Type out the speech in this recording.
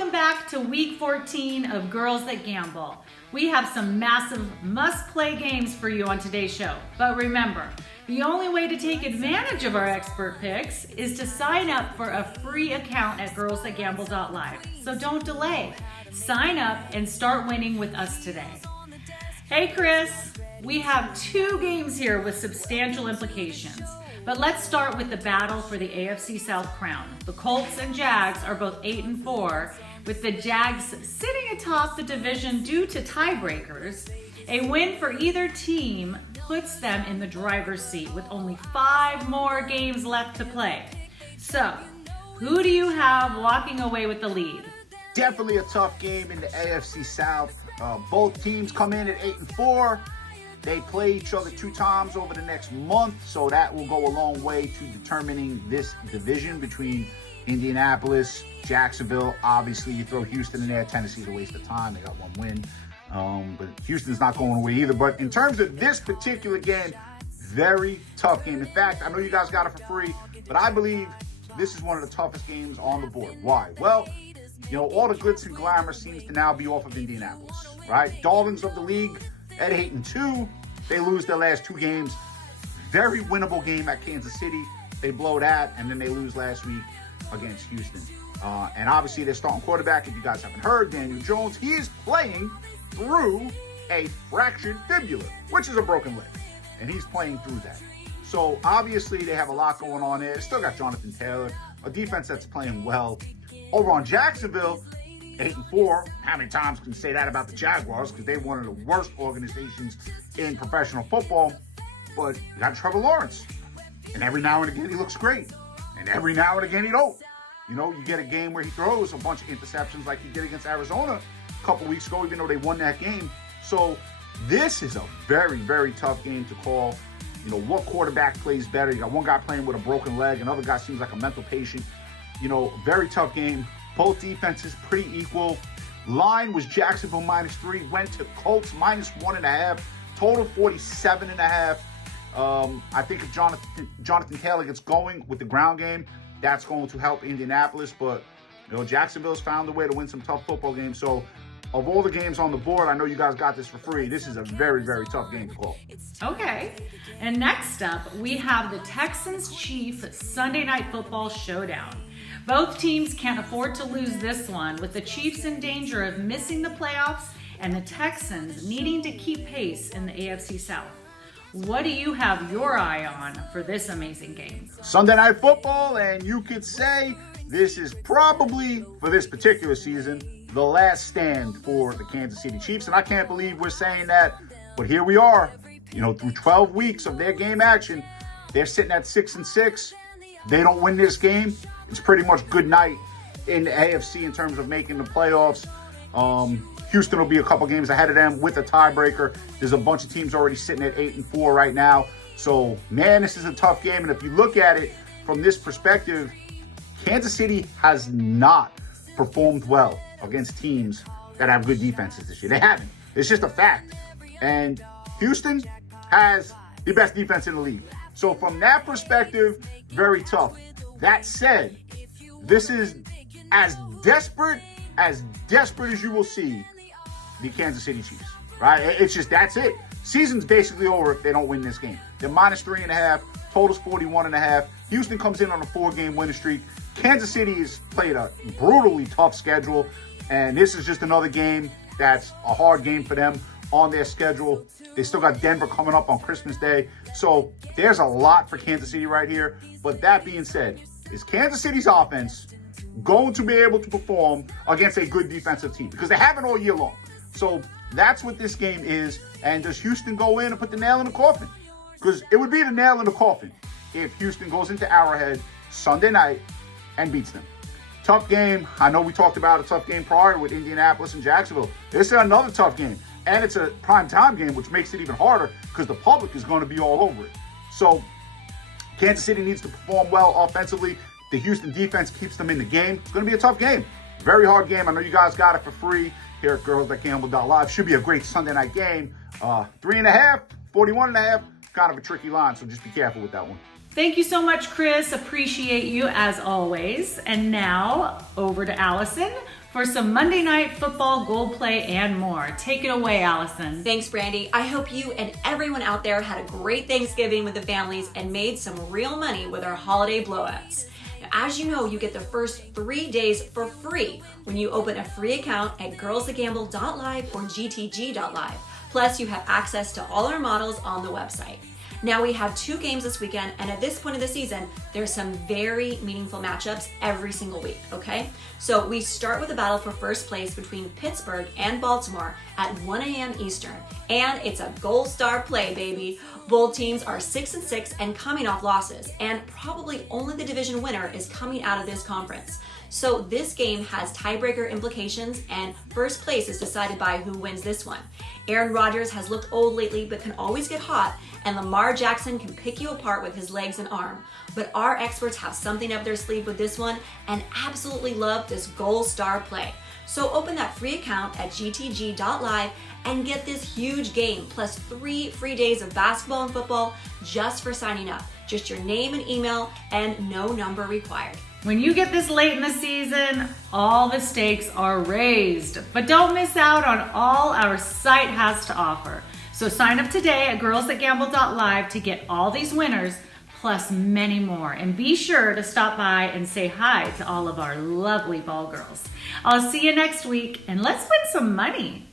Welcome back to week 14 of Girls That Gamble. We have some massive must-play games for you on today's show. But remember, the only way to take advantage of our expert picks is to sign up for a free account at girlsthatgamble.live. So don't delay. Sign up and start winning with us today. Hey Chris, we have two games here with substantial implications. But let's start with the battle for the AFC South crown. The Colts and Jags are both 8-4, with the Jags sitting atop the division due to tiebreakers. A win for either team puts them in the driver's seat with only 5 more games left to play. So, who do you have walking away with the lead? Definitely a tough game in the AFC South. Both teams come in at 8-4. They play each other 2 times over the next month, so that will go a long way to determining this division between Indianapolis, Jacksonville. Obviously, you throw Houston in there. Tennessee's a waste of time. They got 1 win. But Houston's not going away either. But in terms of this particular game, very tough game. In fact, I know you guys got it for free, but I believe this is one of the toughest games on the board. Why? Well, you know, all the glitz and glamour seems to now be off of Indianapolis, right? Darlings of the league at 8-2. They lose their last 2 games. Very winnable game at Kansas City. They blow that, and then they lose last week against Houston. And obviously, their starting quarterback, if you guys haven't heard, Daniel Jones, he is playing through a fractured fibula, which is a broken leg. And he's playing through that. So, obviously, they have a lot going on there. They still got Jonathan Taylor, a defense that's playing well. Over on Jacksonville, 8-4. How many times can you say that about the Jaguars? Because they're one of the worst organizations in professional football. But you got Trevor Lawrence. And every now and again, he looks great. And every now and again, he don't. You know, you get a game where he throws a bunch of interceptions like he did against Arizona a couple weeks ago, even though they won that game. So this is a very, very tough game to call. You know, what quarterback plays better? You got one guy playing with a broken leg. Another guy seems like a mental patient. You know, very tough game. Both defenses pretty equal. Line was Jacksonville -3, went to Colts -1.5, total 47.5. I think if Jonathan Taylor gets going with the ground game, that's going to help Indianapolis. But, you know, Jacksonville's found a way to win some tough football games. So, of all the games on the board, I know you guys got this for free. This is a very, very tough game to call. Okay. And next up, we have the Texans-Chiefs Sunday Night Football Showdown. Both teams can't afford to lose this one, with the Chiefs in danger of missing the playoffs and the Texans needing to keep pace in the AFC South. What do you have your eye on for this amazing game? Sunday Night Football, and you could say this is probably, for this particular season, the last stand for the Kansas City Chiefs. And I can't believe we're saying that, but here we are. You know, through 12 weeks of their game action, they're sitting at 6-6. They don't win this game, it's pretty much good night in the AFC in terms of making the playoffs. Houston will be a couple games ahead of them with a tiebreaker. There's a bunch of teams already sitting at 8-4 right now. So, man, this is a tough game. And if you look at it from this perspective, Kansas City has not performed well against teams that have good defenses this year. They haven't. It's just a fact. And Houston has the best defense in the league. So from that perspective, very tough. That said, this is as desperate as you will see the Kansas City Chiefs, right? It's just, that's it. Season's basically over if they don't win this game. They're -3.5, totals 41.5. Houston comes in on a 4-game winning streak. Kansas City has played a brutally tough schedule, and this is just another game that's a hard game for them on their schedule. They still got Denver coming up on Christmas Day. So there's a lot for Kansas City right here. But that being said, is Kansas City's offense going to be able to perform against a good defensive team? Because they haven't all year long. So that's what this game is. And does Houston go in and put the nail in the coffin? Because it would be the nail in the coffin if Houston goes into Arrowhead Sunday night and beats them. Tough game. I know we talked about a tough game prior with Indianapolis and Jacksonville. This is another tough game. And it's a prime time game, which makes it even harder because the public is going to be all over it. So Kansas City needs to perform well offensively. The Houston defense keeps them in the game. It's going to be a tough game. Very hard game. I know you guys got it for free here at girlsthatgamble.live. Should be a great Sunday night game. 3.5, 41.5, kind of a tricky line, so just be careful with that one. Thank you so much, Chris. Appreciate you as always. And now over to Allison for some Monday Night Football goal play and more. Take it away, Allison. Thanks, Brandy. I hope you and everyone out there had a great Thanksgiving with the families and made some real money with our holiday blowouts. Now, as you know, you get the first 3 days for free when you open a free account at girlsthatgamble.live or gtg.live. Plus, you have access to all our models on the website. Now we have 2 games this weekend, and at this point of the season, there's some very meaningful matchups every single week, okay? So we start with a battle for first place between Pittsburgh and Baltimore at 1 a.m. Eastern, and it's a gold star play, baby. Both teams are 6-6 and coming off losses, and probably only the division winner is coming out of this conference. So this game has tiebreaker implications, and first place is decided by who wins this one. Aaron Rodgers has looked old lately but can always get hot, and Lamar Jackson can pick you apart with his legs and arm. But our experts have something up their sleeve with this one and absolutely love this gold star play. So open that free account at gtg.live and get this huge game plus 3 free days of basketball and football just for signing up. Just your name and email and no number required. When you get this late in the season, all the stakes are raised. But don't miss out on all our site has to offer. So sign up today at girlsthatgamble.live to get all these winners plus many more. And be sure to stop by and say hi to all of our lovely ball girls. I'll see you next week, and let's win some money.